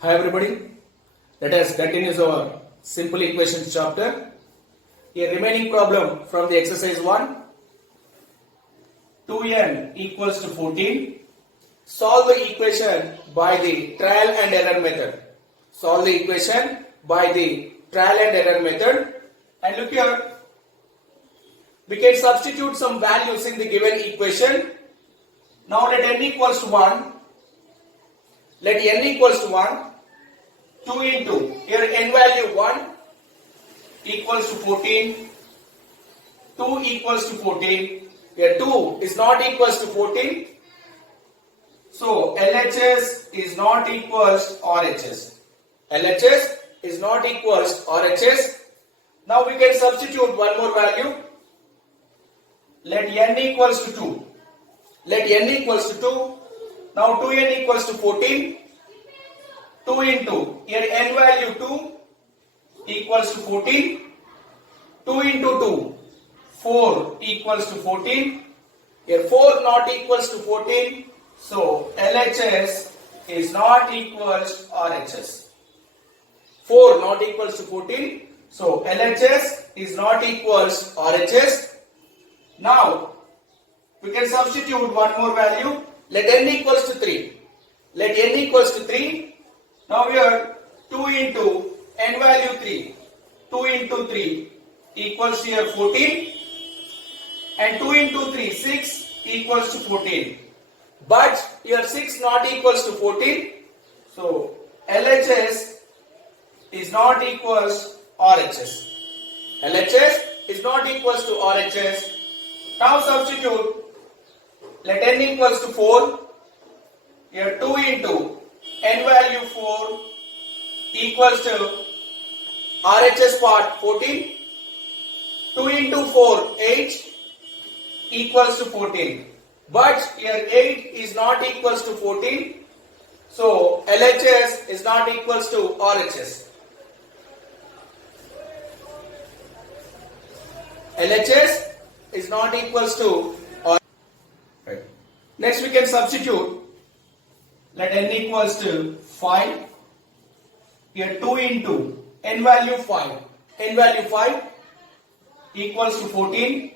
Hi everybody, let us continue our simple equations chapter. A remaining problem from the exercise 1. 2n equals to 14. Solve the equation by the trial and error method. Solve the equation by the trial and error method. And look here, we can substitute some values in the given equation. Now let n equals to 1. Let n equals to 1. 2 into, here n value 1 equals to 14. 2 equals to 14. Here 2 is not equals to 14. So LHS is not equals RHS. LHS is not equals RHS. Now we can substitute one more value. Let n equals to 2. Let n equals to 2. Now 2n equals to 14. 2 into, here n value 2 equals to 14. 2 into 2, 4 equals to 14. Here 4 not equals to 14. So LHS is not equals RHS. 4 not equals to 14. So LHS is not equals RHS. Now we can substitute one more value. Let n equals to 3. Let n equals to 3. Now here 2 into n value 3. 2 into 3 equals to here 14. And 2 into 3, 6 equals to 14. But here 6 not equals to 14. So LHS is not equals RHS. LHS is not equals to RHS. Now substitute. Let n equals to 4. Here 2 into n value 4 equals to RHS part 14. 2 into 4, 8 equals to 14. But here 8 is not equals to 14. So LHS is not equals to RHS. LHS is not equals to RHS. Right. Next we can substitute. Let n equals to 5. Here 2 into n value 5. N value 5 equals to 14.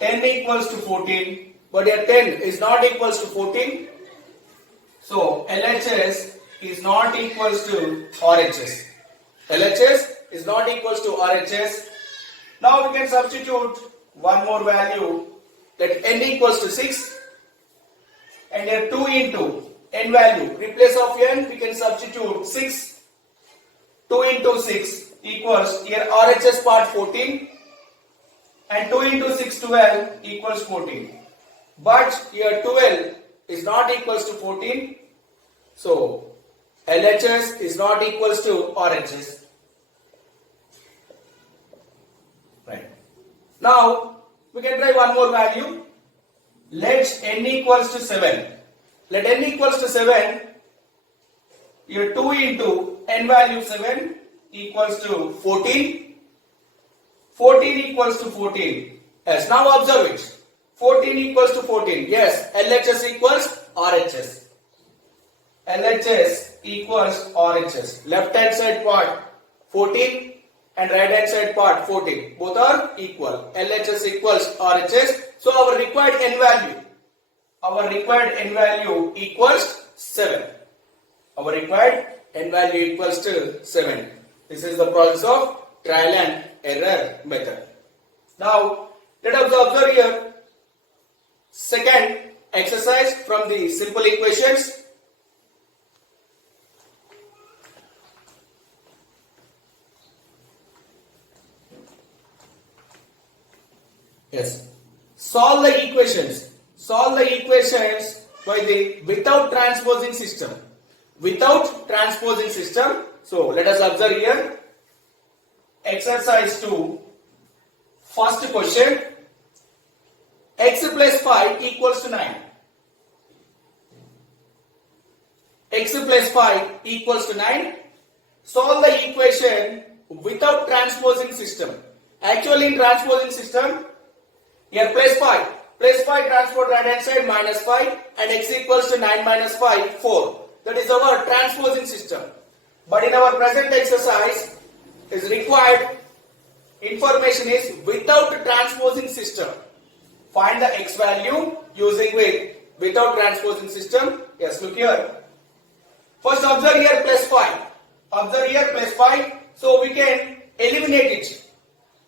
10 equals to 14. But here 10 is not equals to 14. So LHS is not equals to RHS. LHS is not equals to RHS. Now we can substitute one more value. Let n equals to 6. And here 2 into n value. Replace of n we can substitute 6. 2 into 6 equals here RHS part 14. And 2 into 6, 12 equals 14. But here 12 is not equals to 14. So LHS is not equals to RHS. Right. Now we can try one more value. Let n equals to 7. Let n equals to 7. Here 2 into n value 7 equals to 14. 14 equals to 14. Yes, now observe it. 14 equals to 14. Yes, LHS equals RHS. LHS equals RHS. Left hand side part 14 and right hand side part 14. Both are equal. LHS equals RHS. So our required n value. Our required n value equals 7. Our required n value equals to 7. This is the process of trial and error method. Now let us observe here second exercise from the simple equations. Yes. Solve the equations. Solve the equations by the without transposing system. Without transposing system. So let us observe here. Exercise 2. First question. X plus 5 equals to 9. X plus 5 equals to 9. Solve the equation without transposing system. Actually in transposing system, here plus 5 transpose right hand side minus 5 and x equals to 9 minus 5, 4. That is our transposing system. But in our present exercise, is required information is without transposing system. Find the x value using without transposing system. Yes, look here. First observe here plus 5. Observe here plus 5. So we can eliminate it.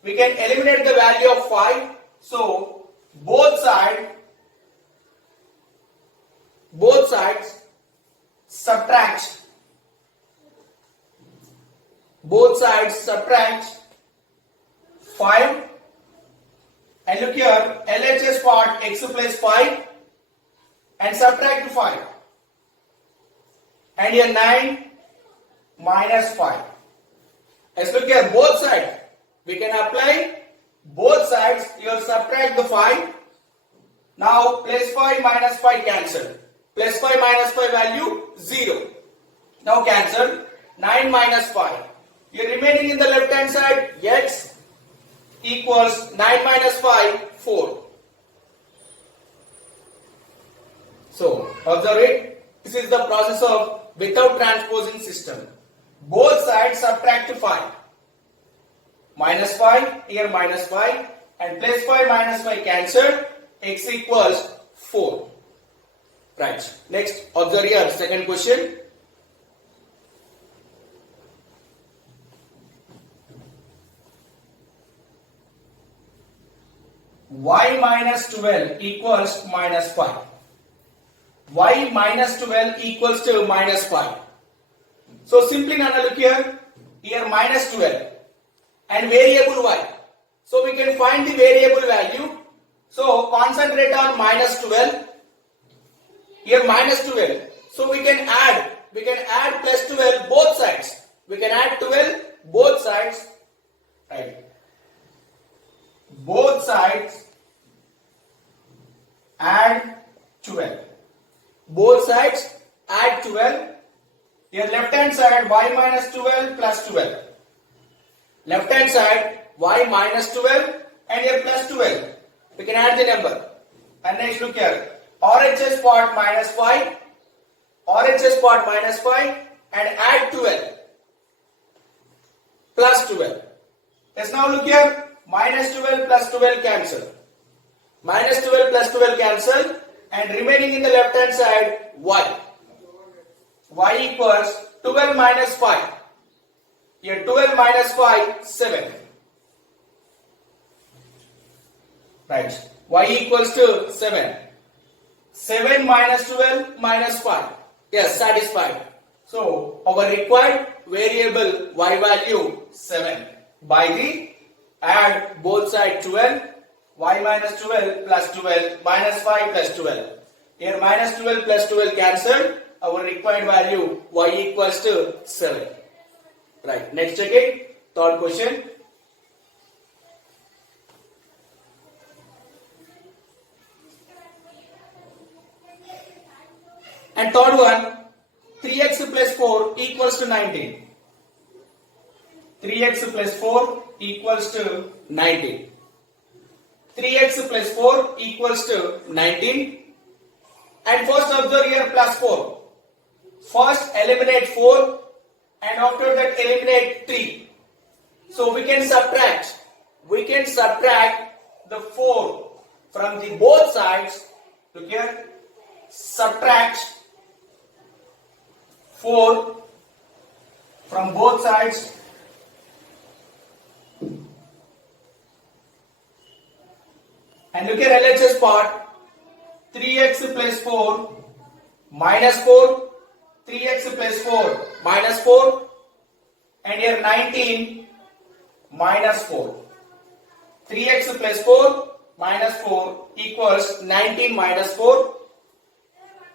We can eliminate the value of 5. So both sides subtract. Both sides subtract 5. And look here, LHS part x plus 5 and subtract 5. And here 9 minus 5. Let's look here, both sides. We can apply both sides. You subtract the 5. Now plus 5 minus 5 cancel. Plus 5 minus 5 value 0. Now cancel. 9 minus 5. Here remaining in the left hand side, x equals 9 minus 5, 4. So observe it. This is the process of without transposing system. Both sides subtract 5. Minus 5, here minus 5, and plus 5 minus 5 cancelled, x equals 4. Right. Next, observe here, second question. Y minus 12 equals minus 5. Y minus 12 equals to minus 5. So simply now look here minus 12 and variable y. So we can find the variable value. So concentrate on minus 12. Here minus 12. So we can add plus 12 both sides. We can add 12 both sides. Right. Both sides add 12. Both sides add 12. Here left hand side y minus 12 plus 12. Left hand side y minus 12 and here plus 12. We can add the number. And next look here. RHS part minus 5. RHS part minus 5 and add 12. Plus 12. Yes, now look here. Minus 12 plus 12 cancel. Minus 12 plus 12 cancel. And remaining in the left hand side y. Y equals 12 minus 5. Here 12 minus 5, 7. Right. Y equals to 7. 7 minus 12 minus 5. Yes, satisfied. So our required variable y value 7. By the add both sides 12. Y minus 12 plus 12 minus 5 plus 12. Here minus 12 plus 12 cancelled. Our required value y equals to 7. Right. Next check it. Third question. And third one, 3x plus 4 equals to 19. 3x plus 4 equals to 19. 3x plus 4 equals to 19. And first observe here plus 4. First eliminate 4 and after that eliminate 3. So we can subtract the 4 from the both sides. Look here. Subtract 4 from both sides. And look at LHS part. 3x plus 4 minus 4. 3x plus 4 minus 4. And here 19 minus 4. 3x plus 4 minus 4 equals 19 minus 4.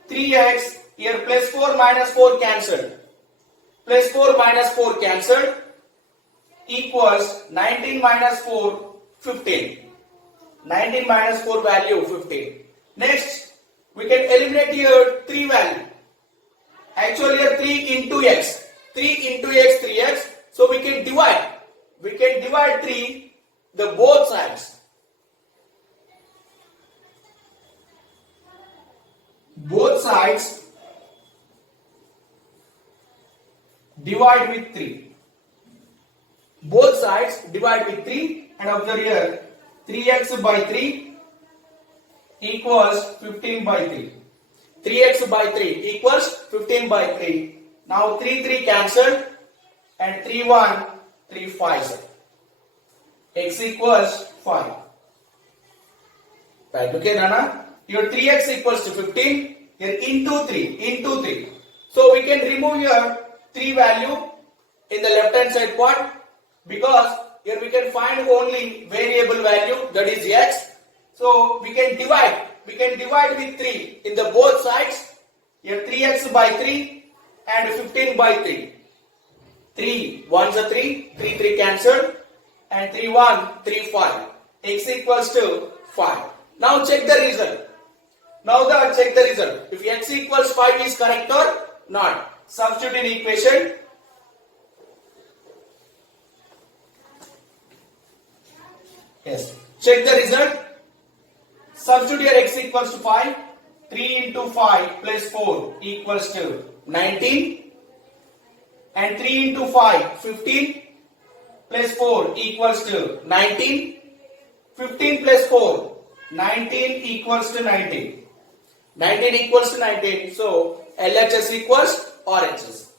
3x here plus 4 minus 4 cancelled. Plus 4 minus 4 cancelled equals 19 minus 4, 15. 19 minus 4 value 15. Next, we can eliminate here 3 value. Actually here 3 into x. 3 into x, 3x. So we can divide. We can divide 3 the both sides. Both sides divide with 3. Both sides divide with 3 and observe here 3x by 3 equals 15 by 3. 3x by 3 equals 15 by 3. Now 3 cancelled and 3 1 3 5. X equals 5. Right, okay Nana? Your 3x equals to 15. Here into 3. So we can remove your 3 value in the left hand side part, because here we can find only variable value, that is x. So we can divide with 3 in the both sides. Here 3x by 3 and 15 by 3. 3 1s are 3 cancelled and 3 1 3 5. X equals to 5. Now check the result. Check the result. If x equals 5 is correct or not. Substitute in equation. Yes. Check the result. Substitute here x equals to 5. 3 into 5 plus 4 equals to 19. And 3 into 5, 15 plus 4 equals to 19. 15 plus 4, 19 equals to 19. 19 equals to 19. So LHS equals RHS.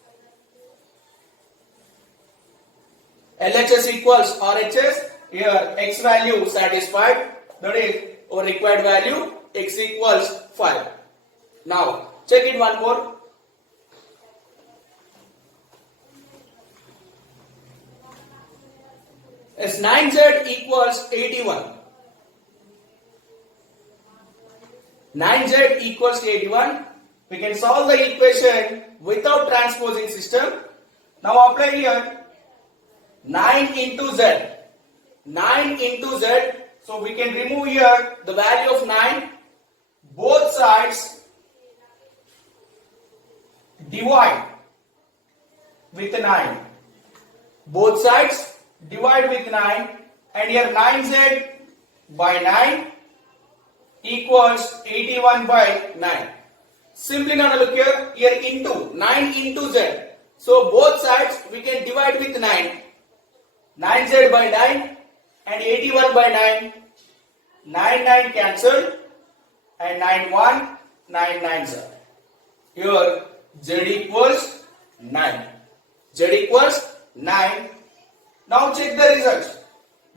LHS equals RHS. Here x value satisfied. That is our required value. X equals 5. Now check it one more. As 9z equals 81. 9z equals 81. We can solve the equation without transposing system. Now apply here 9 into z. 9 into z. So we can remove here the value of 9. Both sides divide with 9. Both sides divide with 9, and here 9z by 9 equals 81 by 9. Simply now look here into 9 into z. So both sides we can divide with 9. 9z by 9 and 81 by 9. 9 cancelled and 9 9 are. Here z equals 9. Z equals 9. Now check the result.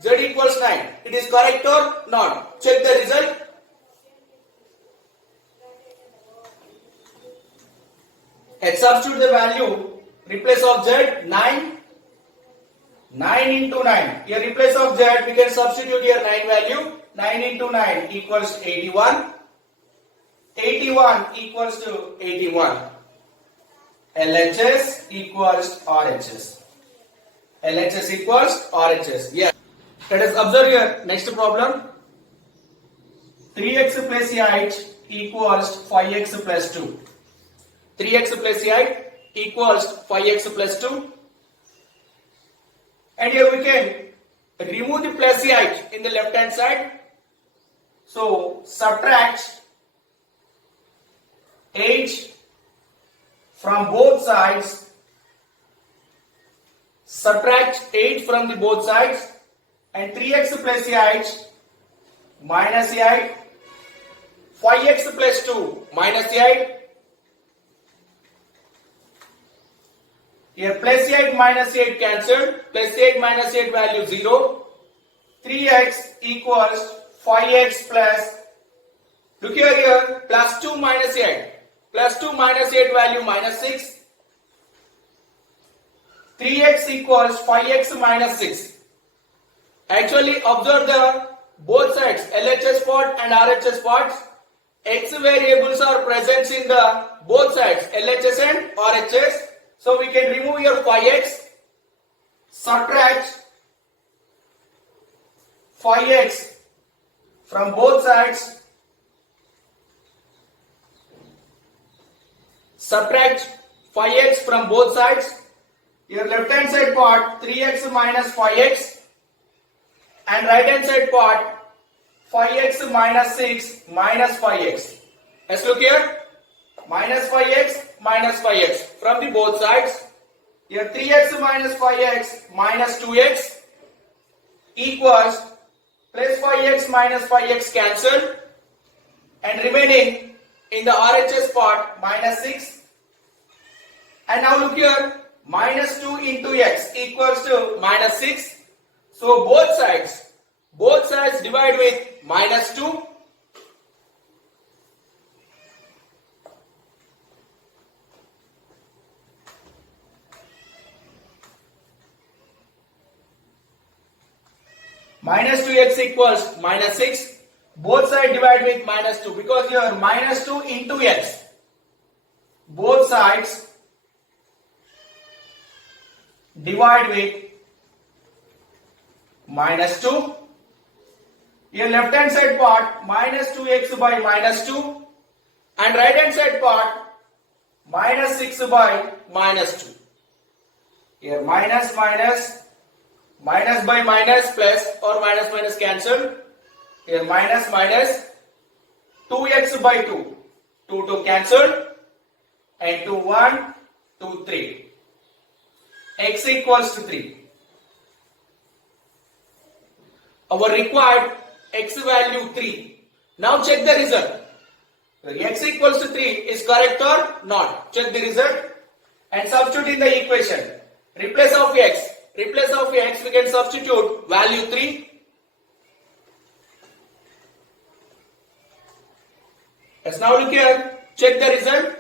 Z equals 9. It is correct or not? Check the result. And substitute the value. Replace of Z 9. 9 into 9. Here replace of Z we can substitute here 9 value. 9 into 9 equals 81. 81 equals to 81. LHS equals RHS. LHS equals RHS. Yes. Let us observe here next problem. 3x plus 8 equals 5x plus 2. 3x plus 8 equals 5x plus 2. And here we can remove the plus 8 in the left hand side. So subtract 8 from both sides. Subtract 8 from the both sides, and 3x plus 8 minus 8, 5x plus 2 minus 8. Here plus 8 minus 8 cancelled, plus 8 minus 8 value 0. 3x equals 5x plus, look here, plus 2 minus 8. Plus 2 minus 8 value minus 6. 3x equals 5x minus 6. Actually observe the both sides, LHS part and RHS parts. X variables are present in the both sides, LHS and RHS. So we can remove your 5x, subtract 5x from both sides, subtract 5x from both sides. Your left hand side part 3x minus 5x, and right hand side part 5x minus 6 minus 5x. Let's look here. Minus 5x from the both sides. Here 3x minus 5x minus 2x equals plus 5x minus 5x cancelled and remaining in the RHS part minus 6. And now look here, minus 2 into x equals to minus 6. So both sides divide with minus 2. Minus 2x equals minus 6. Both sides divide with minus 2 because here minus 2 into x. Both sides divide with minus 2. Here left hand side part minus 2x by minus 2 and right hand side part minus 6 by minus 2. Here minus by minus plus or minus cancelled. Here minus 2x by 2. 2 cancelled and 2 1 2 3. X equals to 3. Our required x value 3. Now check the result. X equals to 3 is correct or not? Check the result and substitute in the equation. Replace of x we can substitute value 3. Let's now look here. Check the result.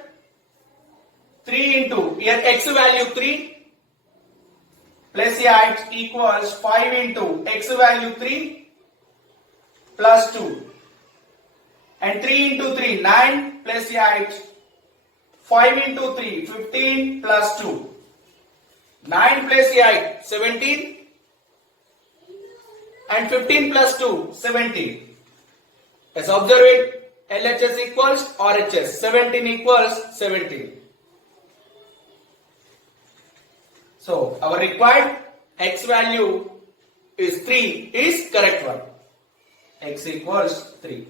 3 into here x value 3 plus 8 equals 5 into x value 3 plus 2 and 3 into 3 9 plus 8 5 into 3 15 plus 2 9 plus 8 17 and 15 plus 2 17. Let's observe it. LHS equals RHS. 17 equals 17. So our required x value is 3 is correct one. X equals 3.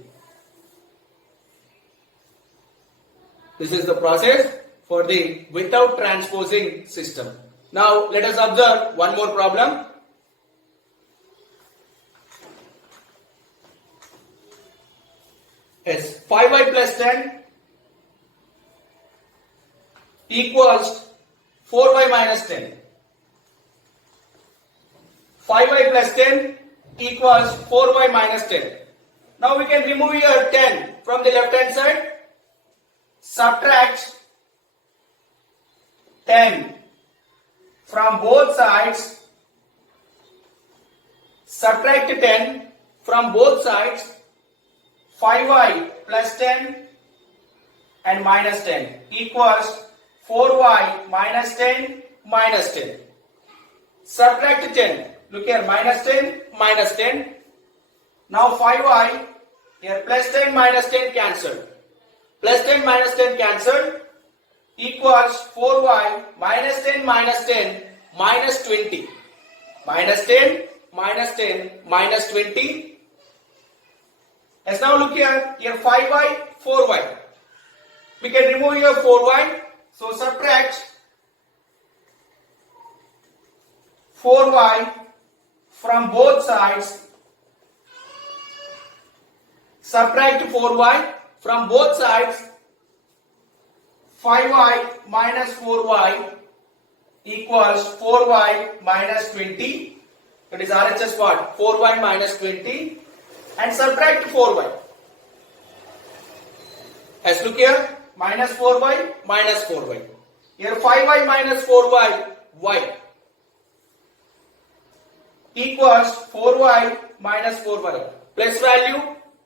This is the process for the without transposing system. Now let us observe one more problem. Yes, 5y plus 10 equals 4y minus 10. 5y plus 10 equals 4y minus 10. Now we can remove here 10 from the left hand side. Subtract 10 from both sides. Subtract 10 from both sides. 5y plus 10 and minus 10 equals 4y minus 10 minus 10. Subtract 10. Look here, minus 10, minus 10. Now 5y, here plus 10, minus 10 cancelled. Plus 10, minus 10 cancelled equals 4y minus 10, minus 10, minus 20. Minus 10, minus 10, minus 20. Let's now look here, 5y, 4y. We can remove here 4y. So subtract 4y from both sides. Subtract 4y from both sides. 5y minus 4y equals 4y minus 20. That is RHS part. 4y minus 20. And subtract 4y. Let's look here. Minus 4y, minus 4y. Here 5y minus 4y, y. Equals 4y minus 4y. Plus value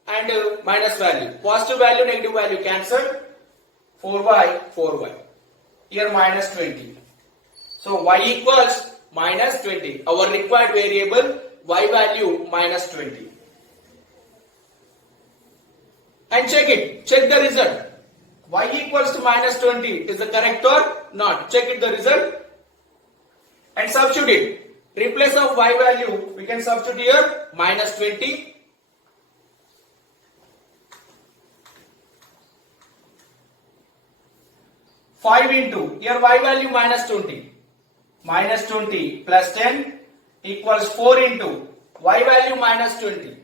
and minus value. Positive value, negative value cancelled. 4y, 4y. Here minus 20. So y equals minus 20. Our required variable y value minus 20. And check it. Check the result. Y equals to minus 20. Is it correct or not? Check it the result. And substitute it. Replace of y value. We can substitute here minus 20. Five into here y value minus 20. minus 20 plus 10 equals 4 into y value minus 20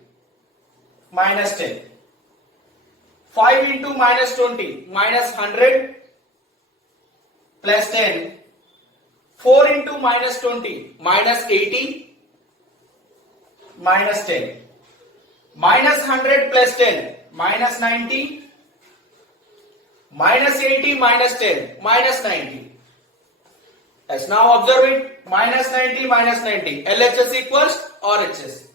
minus 10. 5 into minus 20 minus 100 plus 10. 4 into minus 20 minus 80 minus 10. Minus 100 plus 10 minus 90 minus 80 minus 10 minus 90. Let's now observe it. Minus 90 minus 90. LHS equals RHS.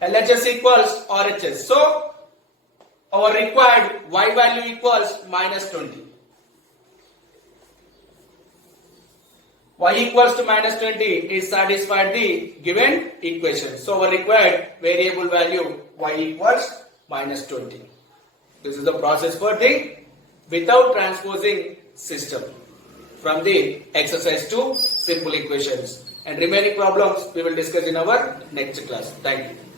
LHS equals RHS. So our required y value equals minus 20. Y equals to minus 20 is satisfied the given equation. So our required variable value y equals minus 20. This is the process for the without transposing system from the exercise to simple equations. And remaining problems we will discuss in our next class. Thank you.